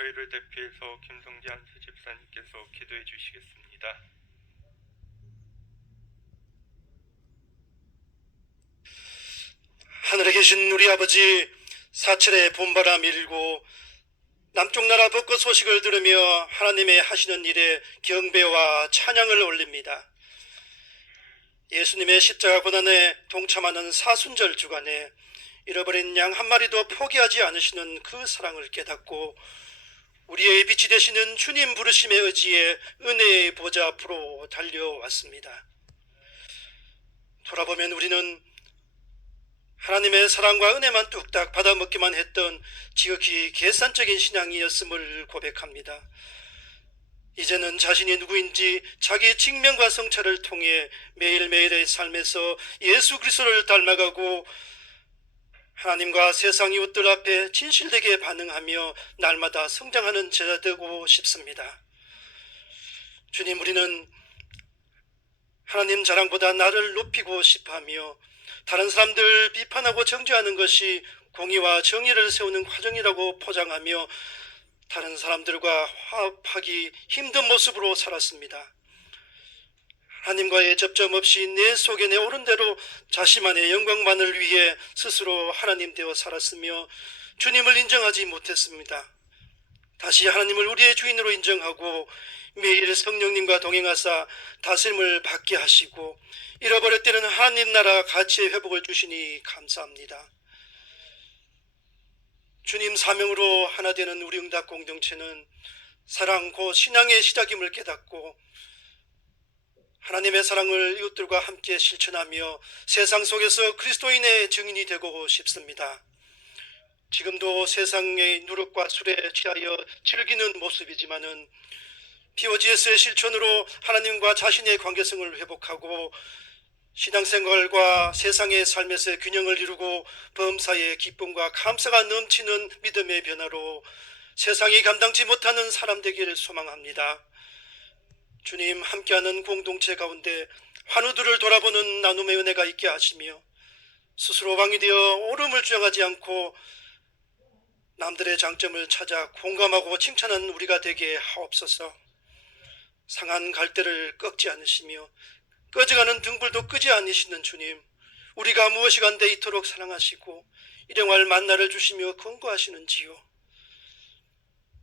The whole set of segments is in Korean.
저희를 대표해서 김성지 안수 집사님께서 기도해 주시겠습니다. 하늘에 계신 우리 아버지 사철의 봄바람 일고 남쪽 나라 벚꽃 소식을 들으며 하나님의 하시는 일에 경배와 찬양을 올립니다. 예수님의 십자가 고난에 동참하는 사순절 주간에 잃어버린 양 한 마리도 포기하지 않으시는 그 사랑을 깨닫고 우리의 빛이 되시는 주님 부르심의 의지에 은혜의 보좌 앞으로 달려왔습니다. 돌아보면 우리는 하나님의 사랑과 은혜만 뚝딱 받아먹기만 했던 지극히 계산적인 신앙이었음을 고백합니다. 이제는 자신이 누구인지 자기 직면과 성찰을 통해 매일매일의 삶에서 예수 그리스도를 닮아가고 하나님과 세상 이웃들 앞에 진실되게 반응하며 날마다 성장하는 제자 되고 싶습니다. 주님 우리는 하나님 자랑보다 나를 높이고 싶어 하며 다른 사람들 비판하고 정죄하는 것이 공의와 정의를 세우는 과정이라고 포장하며 다른 사람들과 화합하기 힘든 모습으로 살았습니다. 하나님과의 접점 없이 내 속에 내 옳은 대로 자신만의 영광만을 위해 스스로 하나님 되어 살았으며 주님을 인정하지 못했습니다. 다시 하나님을 우리의 주인으로 인정하고 매일 성령님과 동행하사 다스림을 받게 하시고 잃어버릴 때는 하나님 나라 가치의 회복을 주시니 감사합니다. 주님 사명으로 하나 되는 우리 응답 공동체는 사랑 곧 신앙의 시작임을 깨닫고 하나님의 사랑을 이웃들과 함께 실천하며 세상 속에서 그리스도인의 증인이 되고 싶습니다. 지금도 세상의 누룩과 술에 취하여 즐기는 모습이지만은 POGS의 실천으로 하나님과 자신의 관계성을 회복하고 신앙생활과 세상의 삶에서의 균형을 이루고 범사의 기쁨과 감사가 넘치는 믿음의 변화로 세상이 감당치 못하는 사람 되기를 소망합니다. 주님 함께하는 공동체 가운데 환우들을 돌아보는 나눔의 은혜가 있게 하시며 스스로 왕이 되어 옳음을 주장하지 않고 남들의 장점을 찾아 공감하고 칭찬하는 우리가 되게 하옵소서. 상한 갈대를 꺾지 않으시며 꺼져가는 등불도 끄지 않으시는 주님, 우리가 무엇이 간데 이토록 사랑하시고 일용할 만나를 주시며 건거하시는지요.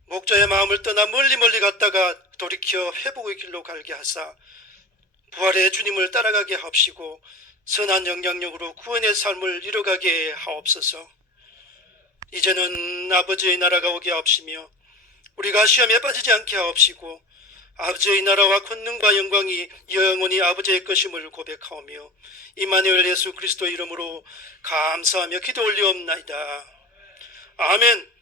목자의 마음을 떠나 멀리 멀리 갔다가 돌이켜 회복의 길로 갈게 하사 부활의 주님을 따라가게 하옵시고 선한 영향력으로 구원의 삶을 이뤄가게 하옵소서. 이제는 아버지의 나라가 오게 하옵시며 우리가 시험에 빠지지 않게 하옵시고 아버지의 나라와 권능과 영광이 영원히 아버지의 것임을 고백하오며 이마누엘 예수 그리스도 이름으로 감사하며 기도 올리옵나이다. 아멘.